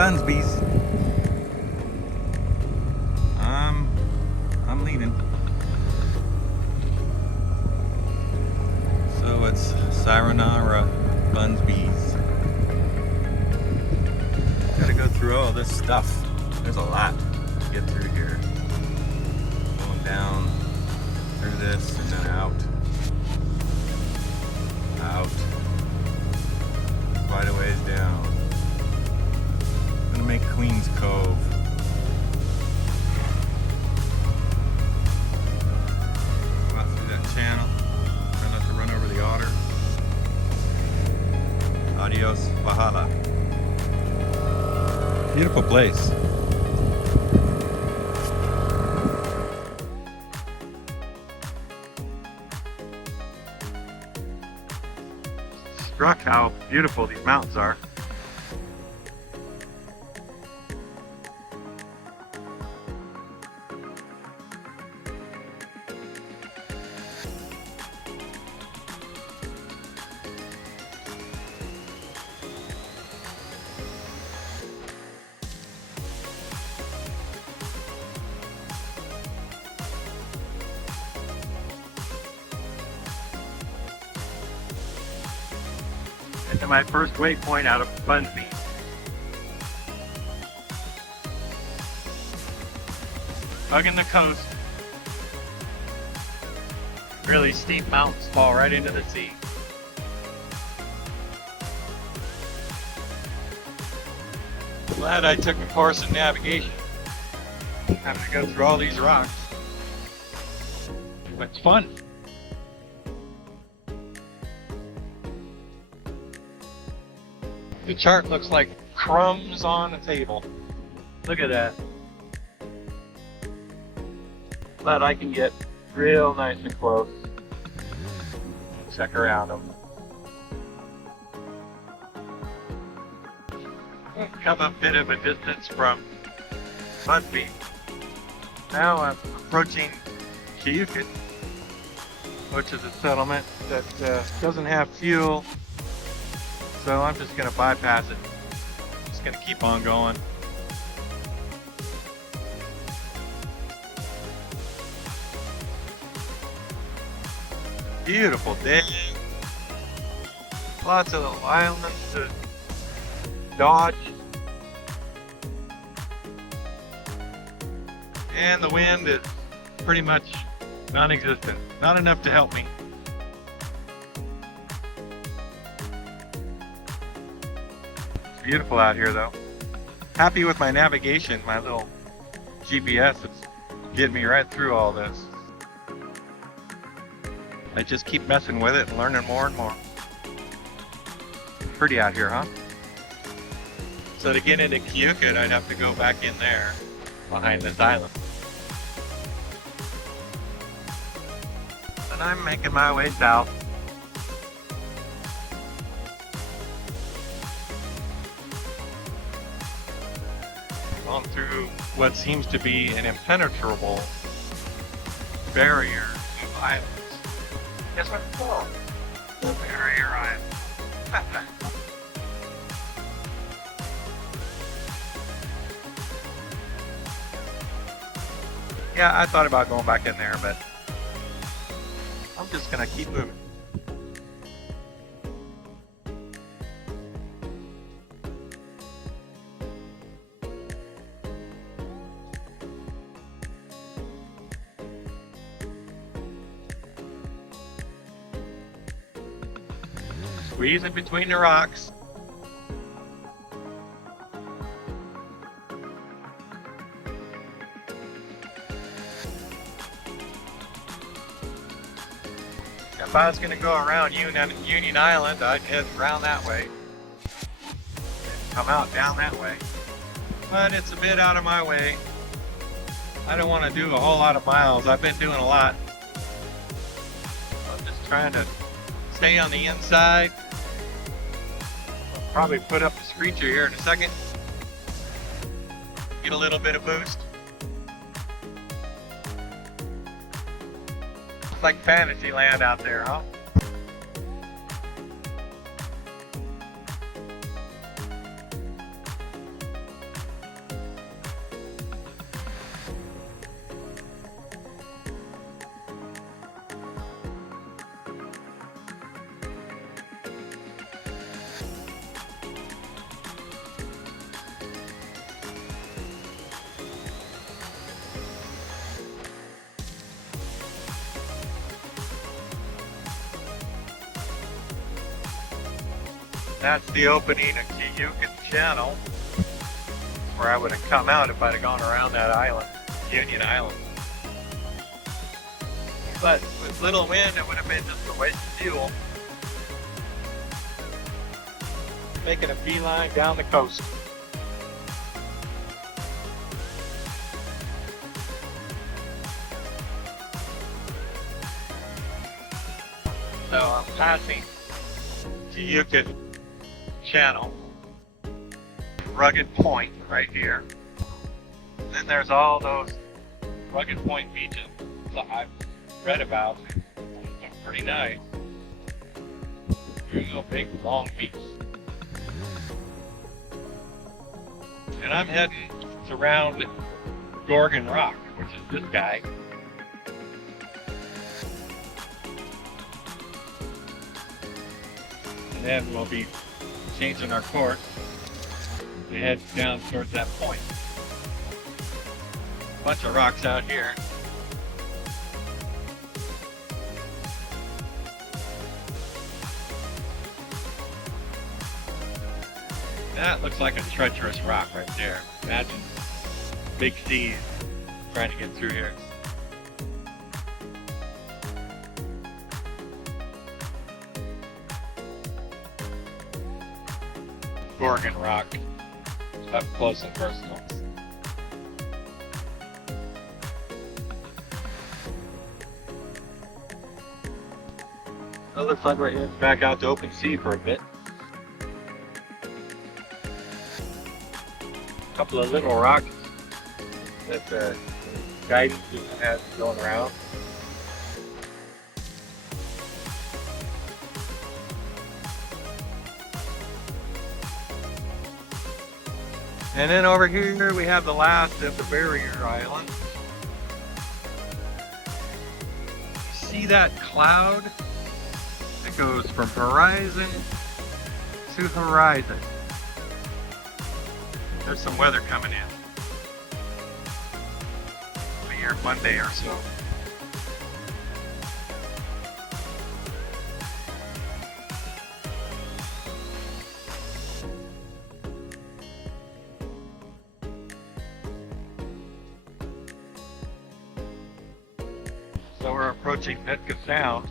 Bunsby's. I'm leaving. So it's Sayonara, Bunsby's. Gotta go through all this stuff. There's a lot to get through here. Going down through this and then out. Quite a ways down. Gonna make Queens Cove. Go out through that channel. Try not to run over the otter. Adios, Valhalla. Beautiful place. Struck how beautiful these mountains are. To my first waypoint out of Bunsby. Hugging the coast. Really steep mountains fall right into the sea. Glad I took a course in navigation. Having to go through all these rocks. But it's fun. The chart looks like crumbs on a table. Look at that. Glad I can get real nice and close. Check around them. Come a bit of a distance from Bunsby. Now I'm approaching Kiyukit, which is a settlement that doesn't have fuel. So I'm just gonna bypass it. Just gonna keep on going. Beautiful day. Lots of little islands to dodge. And the wind is pretty much non-existent. Not enough to help me. Beautiful out here though. Happy with my navigation. My little GPS is getting me right through all this. I just keep messing with it and learning more and more. Pretty out here, huh? So to get into Kiyukit, I'd have to go back in there behind this island. And I'm making my way south. Going through what seems to be an impenetrable barrier of islands. Guess what it's called? The Barrier Island. Yeah, I thought about going back in there, but I'm just gonna keep moving. Squeeze in between the rocks. If I was going to go around Union Island, I'd head around that way. Come out down that way. But it's a bit out of my way. I don't want to do a whole lot of miles. I've been doing a lot. I'm just trying to stay on the inside. I'll probably put up the screecher here in a second. Get a little bit of boost. It's like fantasy land out there, huh? That's the opening of Kiyukin Channel, where I would have come out if I'd have gone around that island, Union Island. But with little wind, it would have been just a waste of fuel. Making a beeline down the coast. So I'm passing Kiyukin Channel, Rugged Point right here. And then there's all those Rugged Point beaches that I've read about. They're pretty nice. Here's a big long beach. And I'm heading around Gorgon Rock, which is this guy. And then we'll be changing our course to head down towards that point. A bunch of rocks out here. That looks like a treacherous rock right there. Imagine big seas trying to get through here. Gorgon Rock, up close and personal. It looks like we're heading back out to open sea for a bit. A couple of little rocks that the guidance has going around. And then over here we have the last of the barrier islands. See that cloud? It goes from horizon to horizon. There's some weather coming in. It'll be here Monday or so. So we're approaching Nootka Sound,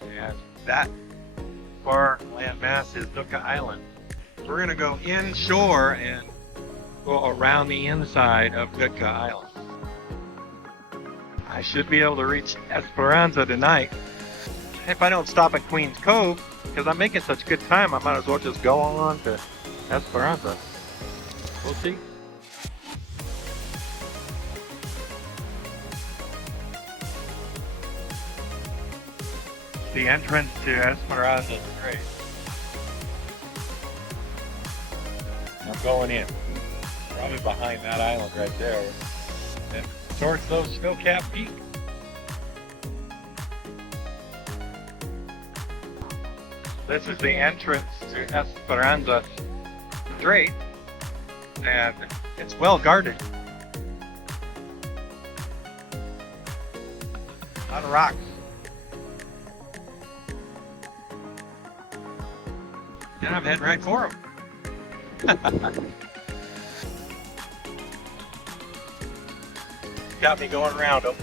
and that far landmass is Nootka Island. We're going to go inshore and go around the inside of Nootka Island. I should be able to reach Esperanza tonight if I don't stop at Queen's Cove, because I'm making such good time. I might as well just go on to Esperanza. We'll see. The entrance to Esperanza is great. I'm going in, probably behind that island right there, and towards those snow-capped peaks. This is the entrance to Esperanza Strait, and it's well guarded. A lot of rocks. And I'm heading right for them. Got me going around them.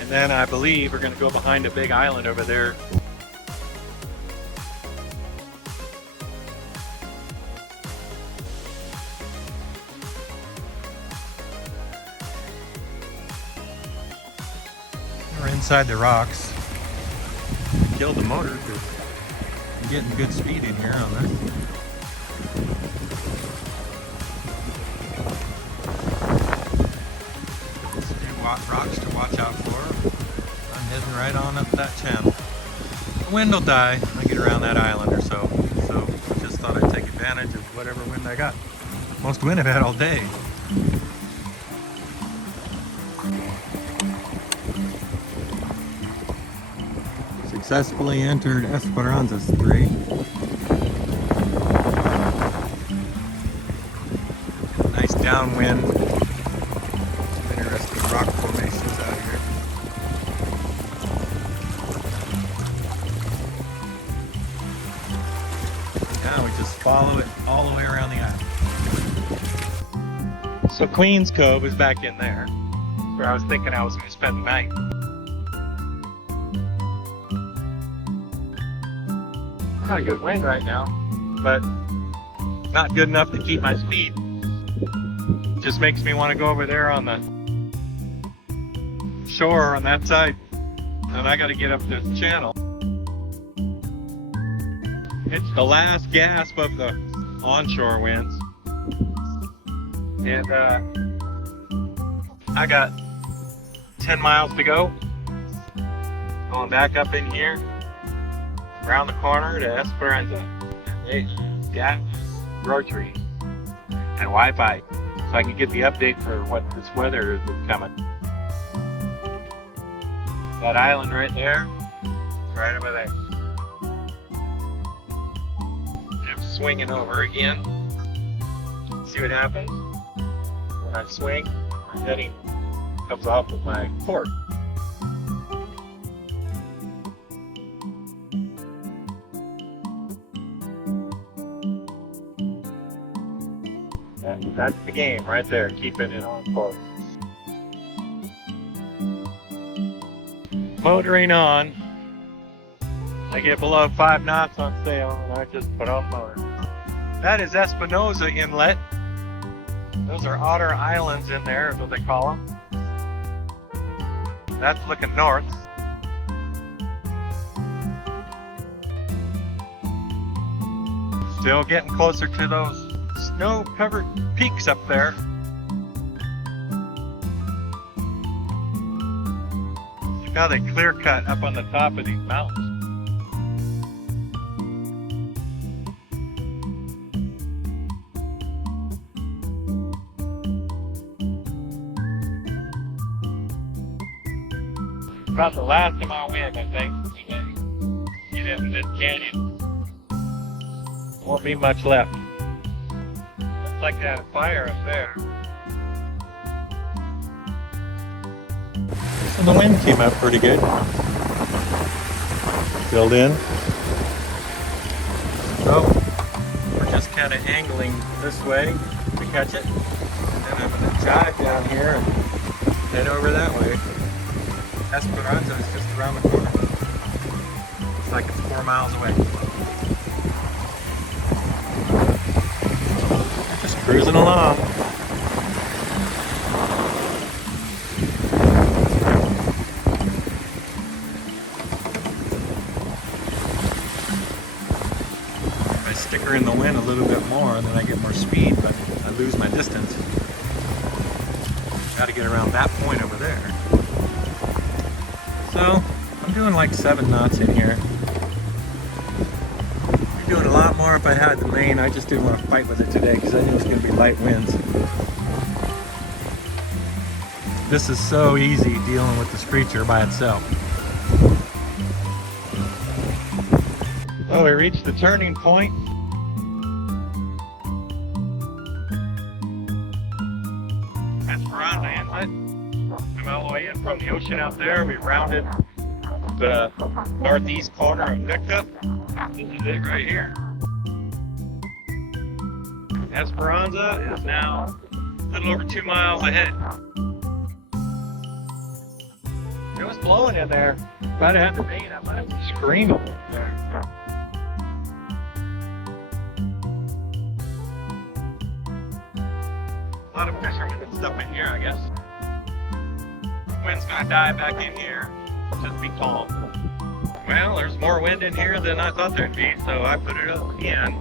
And then I believe we're going to go behind a big island over there. We're inside the rocks. Killed the motor because I'm getting good speed in here on this. There's a few rocks to watch out for. I'm heading right on up that channel. The wind will die when I get around that island or so. So I just thought I'd take advantage of whatever wind I got. Most wind I've had all day. Successfully entered Esperanza Strait. Nice downwind. Some interesting rock formations out here. Now we just follow it all the way around the island. So Queen's Cove is back in there, where I was thinking I was going to spend the night. Not a good wind right now, but not good enough to keep my speed. Just makes me want to go over there on the shore on that side, and I got to get up this channel. It's the last gasp of the onshore winds, and I got 10 miles to go. Going back up in here, around the corner to Esperanza. They got groceries and Wi-Fi, so I can get the update for what this weather is coming. That island right there, right over there. I'm swinging over again. See what happens when I swing. My heading comes off of my port. That's the game right there, keeping it on course. Motoring on. I get below 5 knots on sail and I just put on motor. That is Esperanza Inlet. Those are Otter Islands in there, is what they call them. That's looking north. Still getting closer to those snow-covered peaks up there. Look how they clear cut up on the top of these mountains. About the last of my wind, I think. Get into this canyon. Won't be much left. Looks like they had a fire up there. So the wind came up pretty good. Filled in. So we're just kind of angling this way to catch it. And then I'm going to jive down here and head over that way. Esperanza is just around the corner. Looks like it's 4 miles away. Just cruising along. If I stick her in the wind a little bit more, then I get more speed, but I lose my distance. Got to get around that point over there. So, I'm doing like 7 knots in here. I'd be doing a lot more if I had the main. I just didn't want to fight with it today because I knew it was going to be light winds. This is so easy dealing with the Screecher by itself. Oh, we reached the turning point. Esperanza Inlet. All the way in from the ocean out there. We rounded the northeast corner of Nootka. This is it right here. Esperanza is now a little over 2 miles ahead. It was blowing in there. If I'd had the rain, I might have been screaming there. A lot of fishermen and stuff in here, I guess. Wind's gonna die back in here. Just be calm. Well, there's more wind in here than I thought there'd be, so I put it up again.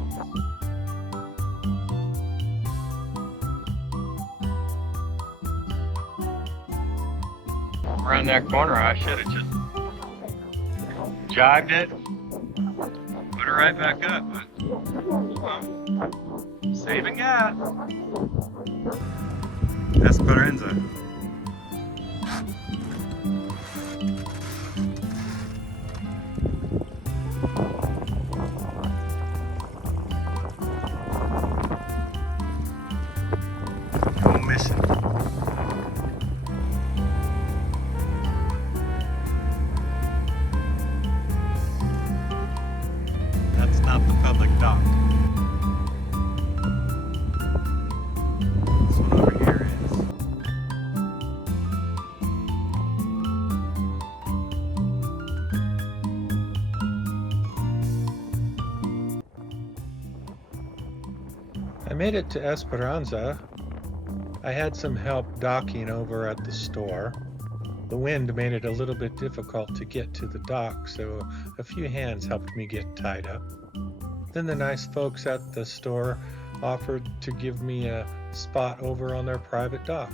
Around that corner, I should have just jived it, put it right back up, but well, saving gas. Esperanza. That's not the public dock. I made it to Esperanza. I had some help docking over at the store. The wind made it a little bit difficult to get to the dock, so a few hands helped me get tied up. Then the nice folks at the store offered to give me a spot over on their private dock.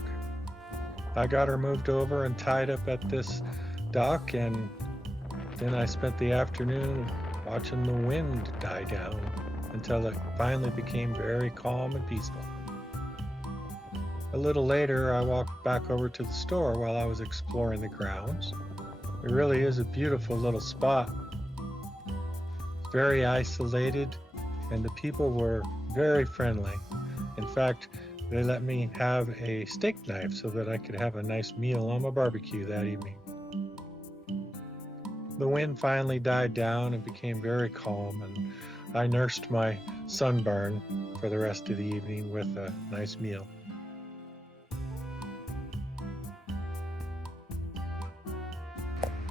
I got her moved over and tied up at this dock, and then I spent the afternoon watching the wind die down until it finally became very calm and peaceful. A little later, I walked back over to the store while I was exploring the grounds. It really is a beautiful little spot. It's very isolated, and the people were very friendly. In fact, they let me have a steak knife so that I could have a nice meal on my barbecue that evening. The wind finally died down and became very calm, and I nursed my sunburn for the rest of the evening with a nice meal.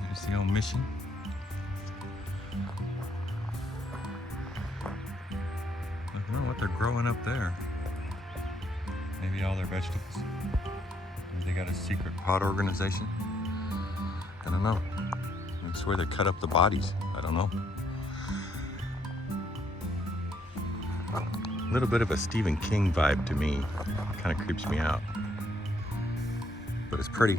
There's the old mission. I don't know what they're growing up there. Maybe all their vegetables. Maybe they got a secret pot organization. I don't know. I swear they cut up the bodies. I don't know. A little bit of a Stephen King vibe to me. Kind of creeps me out. But it's pretty.